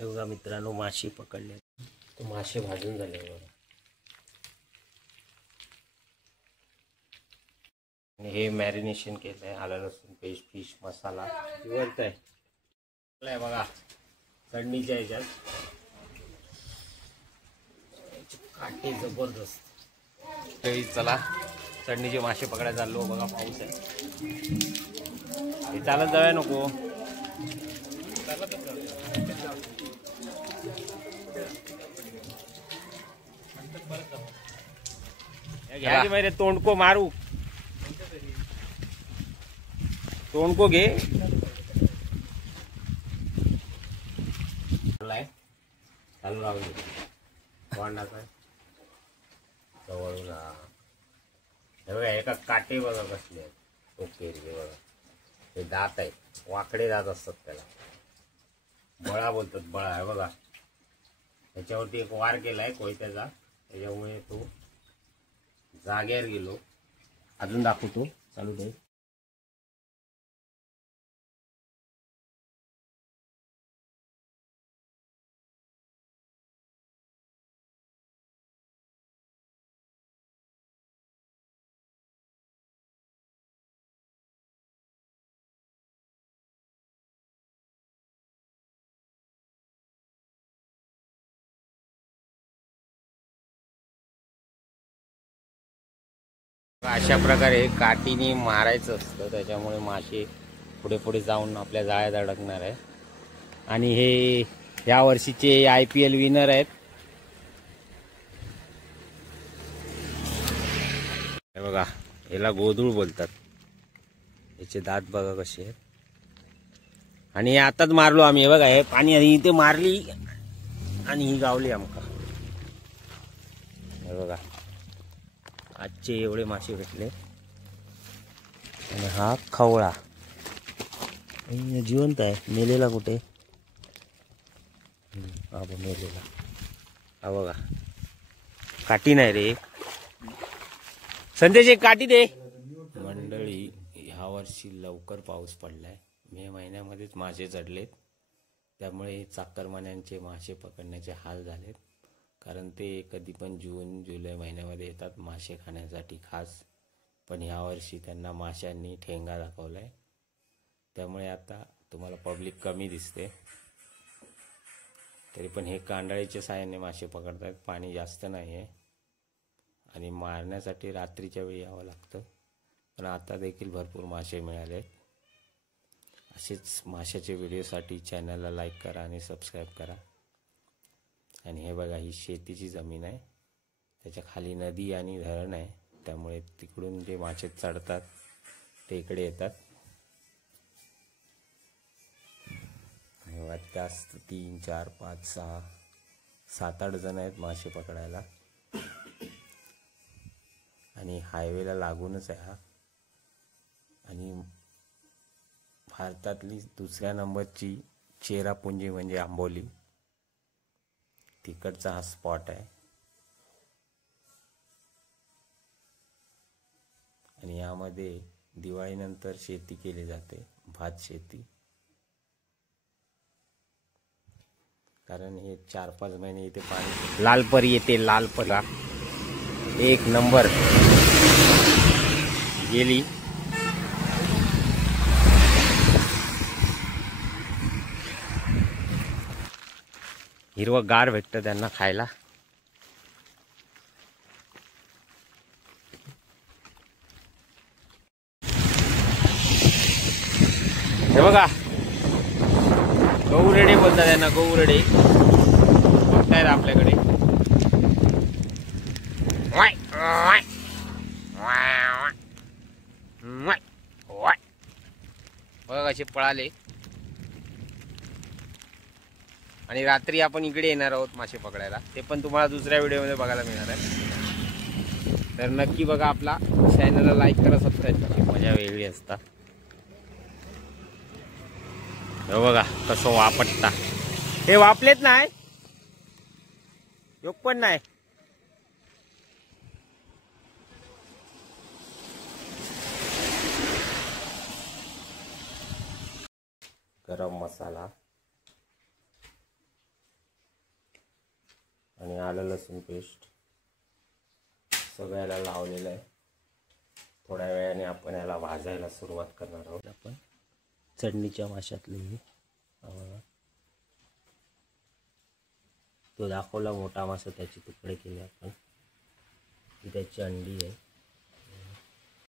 हे बघा मित्रांनो, मासे पकडले. तो मासे भाजून झाले बघा. आणि हे मॅरिनेशन केलं आहे. आलं लसूण पेस्ट, फिश मसाला जिवंत आहे बघा. चटणीच्या ह्याच्यात काटे जबरदस्त. तरी चला चटणीचे मासे पकडायला चाललो. बघा पाऊस आहे. हे चालत जाऊया नको. घ्या मेरे तोंड को मारू. तोंड को घे. चालू राहून वांडाचा जवळून. हे बघा एका काटे बघा कसले आहेत. ओके रे बघा. हे दात आहेत, वाकडे दात असतात त्याला. बळा बोलतात, बळा आहे बघा. त्याच्यावरती एक वार केलाय कोयत्याचा, त्याच्यामुळे तो जागेवर गेलो. अजून दाखवतो, चालू दे. अशा प्रकारे काठीने मारायचं असतं, त्याच्यामुळे मासे पुढे पुढे जाऊन आपल्या जाळ्यात अडकणार आहे. आणि हे या वर्षीचे IPL विनर आहेत. हे बघा, याला गोधूळ बोलतात. याचे दात बघा कसे आहेत. आणि आताच मारलो आम्ही. हे बघा, हे पाणी इथे मारली आणि ही गावली आमका. हे बघा, आजचे एवढे मासे भेटले. आणि हा खवळा जिवंत आहे. मेलेला कुठे? हा बघ मेलेला. हा बघा, काठी नाही रे संदेश, एक काठी दे. मंडळी, ह्या वर्षी लवकर पाऊस पडलाय. मे महिन्यामध्येच मासे चढलेत. त्यामुळे चाकरमान्यांचे मासे पकडण्याचे हाल झालेत. कारण ते कधी पण जून जुलै महिन्यामध्ये येतात मासे खाण्यासाठी खास. पण यावर्षी त्यांना माशांनी ठेंगा दाखवलाय. त्यामुळे आता तुम्हाला पब्लिक कमी दिसते. तरी पण हे कांडाळीच्या साहाय्याने मासे पकडतात. पाणी जास्त नाही आहे आणि मारण्यासाठी रात्रीच्या वेळी यावं लागतं. पण आता देखील भरपूर मासे मिळाले. असेच माशाचे व्हिडिओसाठी चॅनलला लाईक करा आणि सबस्क्राईब करा. आणि हे बघा, ही शेतीची जमीन आहे. त्याच्या खाली नदी आणि धरण आहे. त्यामुळे तिकडून जे मासे चढतात ते इकडे येतात. जास्त 3, 4, 5, 6, 7, 8 जण आहेत मासे पकडायला. आणि हायवेला लागूनच आहे हा. आणि भारतातली दुसऱ्या नंबरची चेरापुंजी म्हणजे आंबोली, तिकडचा हा स्पॉट आहे. आणि यामध्ये दिवाळीनंतर शेती केली जाते, भात शेती. कारण हे 4-5 महिने इथे पाणी. लालपरी येते, लालपरा एक नंबर गेली. हिरवं गार भेटतं त्यांना खायला. हे बघा, गौरेडे बोलतात त्यांना, गौरेडे बघतायत आपल्याकडे. बघा कसे पळाले. आणि रात्री आपण इकडे येणार आहोत मासे पकडायला. ते पण तुम्हाला दुसऱ्या व्हिडिओमध्ये बघायला मिळणार आहे. तर नक्की बघा. आपला चॅनलला लाईक करा, सबस्क्राईब करा. मजा वेगळी असता. हे बघा कसं वापरता. हे वापलेत नाही, योग पण नाही. गरम मसाला, आणि आलं लसूण पेस्ट सगळ्याला लावलेलं आहे. थोड्या वेळाने आपण याला भाजायला सुरुवात करणार आहोत. आपण चटणीच्या माशातली तो दाखवला मोठा मासा, त्याचे तुकडे केले आपण. ही त्याची अंडी आहे.